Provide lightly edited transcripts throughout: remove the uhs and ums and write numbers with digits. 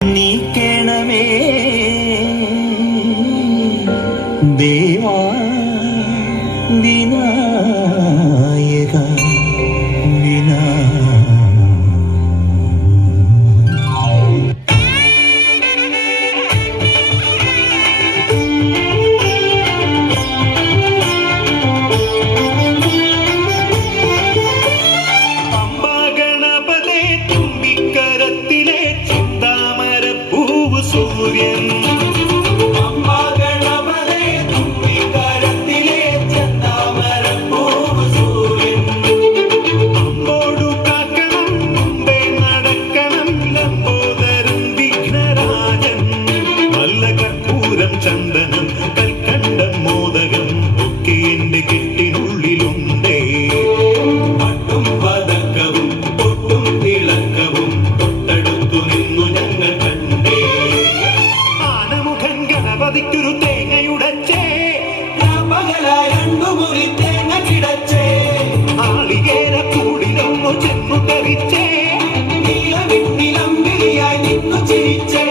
നീക്കണമേ ദേവാ വിനായക സൂര്യൻ അമ്പോടു കാക്കണം മുമ്പേ നടക്കണം ലംബോദരൻ വിഘ്നരാജൻ നല്ല കർപ്പൂരം ചന്ദനം കൽക്കണ്ടം മോദകം ഒക്കെ എന്റെ കെട്ടിനുള്ളിലുണ്ടേ പട്ടും പതക്കവും പൊട്ടും തിളക്കവും തൊട്ടടുത്തു നിന്നു ഞങ്ങൾ കണ്ടേ ഗണപതിക്കൊരു തേങ്ങയുടച്ചേ പകലായി തേങ്ങ കിടച്ചേ ആളികേര കൂടിലൊന്നു ചെന്നു തെറിച്ചേ നീലവിട്ടിലമ്പിളിയായി നിന്നു ചിരിച്ചേ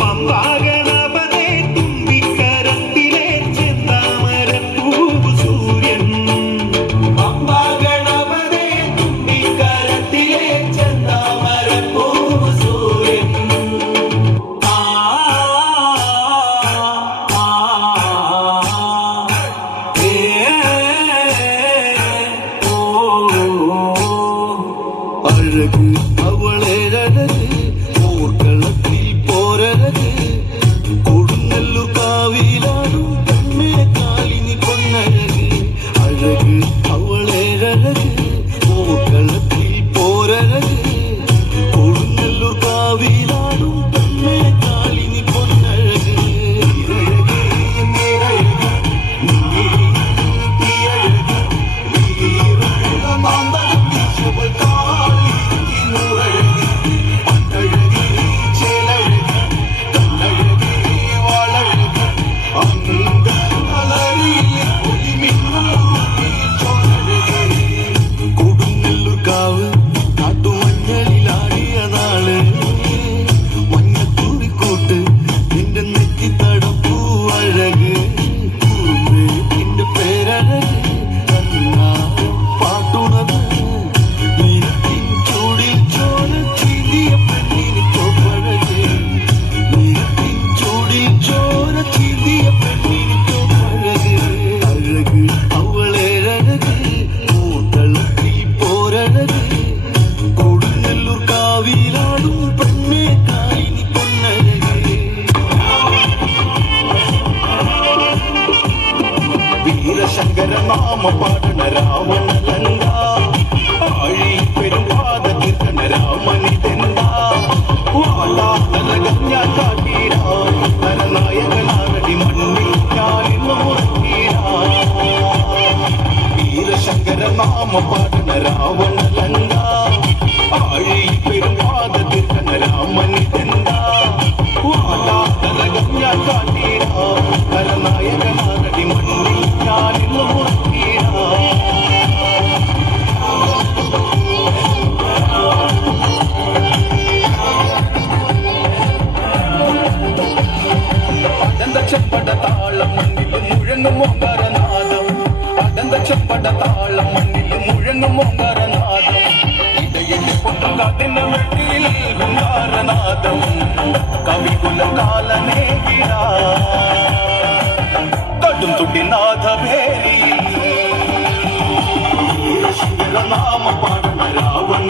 പമ്പാ ഗണപതേ തുമ്പിക്കരത്തിലെ ചെന്താമരപ്പൂവ് സൂര്യൻ പമ്പാ ഗണപതേ തുമ്പിക്കരത്തിലെ ചെന്താമരപ്പൂവ് സൂര്യൻ அழகு அவளே அழகு போர்க்களத்தில் போரழகு கொடுநல்லூர் காவிலாடும் பெண்ணே காலினி பொன்னழகு அழகு அவளே அழகு போர்க்களத்தில் போரழகு கொடுநல்லூர் காவிலாடும் பெண்ணே காலினி பொன்னழகு ശങ്കര നാമ പാടണ രാവണ ലങ്ക ആഴി പെരും പാത തീർക്കണ രാമനിതെന്താ വാലാതലകം ഞാൻ കാട്ടീരാ നരനായകനാരടി മണ്ണിൽ ഞാനിന്നു മുറക്കീരാ വീരശങ്കര നാമ പാടണ രാവണ ലങ്ക ആഴി പെരും പാത തീർക്കണ രാമനിതെന്താ വാലാതലകം ഞാൻ കാട്ടീരാ നരനായകനാരടി മണ്ണിൽ ഞാനിന്നു മുറക്കീരാ ചെമ്പട താളം മണ്ണിലും മുഴങ്ങും ഓങ്കാരനാദം അടന്ത ചെമ്പട താളം മണ്ണിലും മുഴങ്ങും ഓങ്കാരനാദം ഇടയിലെ പൊട്ടുകാട്ടിന വെട്ടിയിൽ ഓങ്കാരനാദം കവികുലം കാലനേകിരാ കടും തുടിനാഥ ഭേരി നാമ പാടണ രാവണ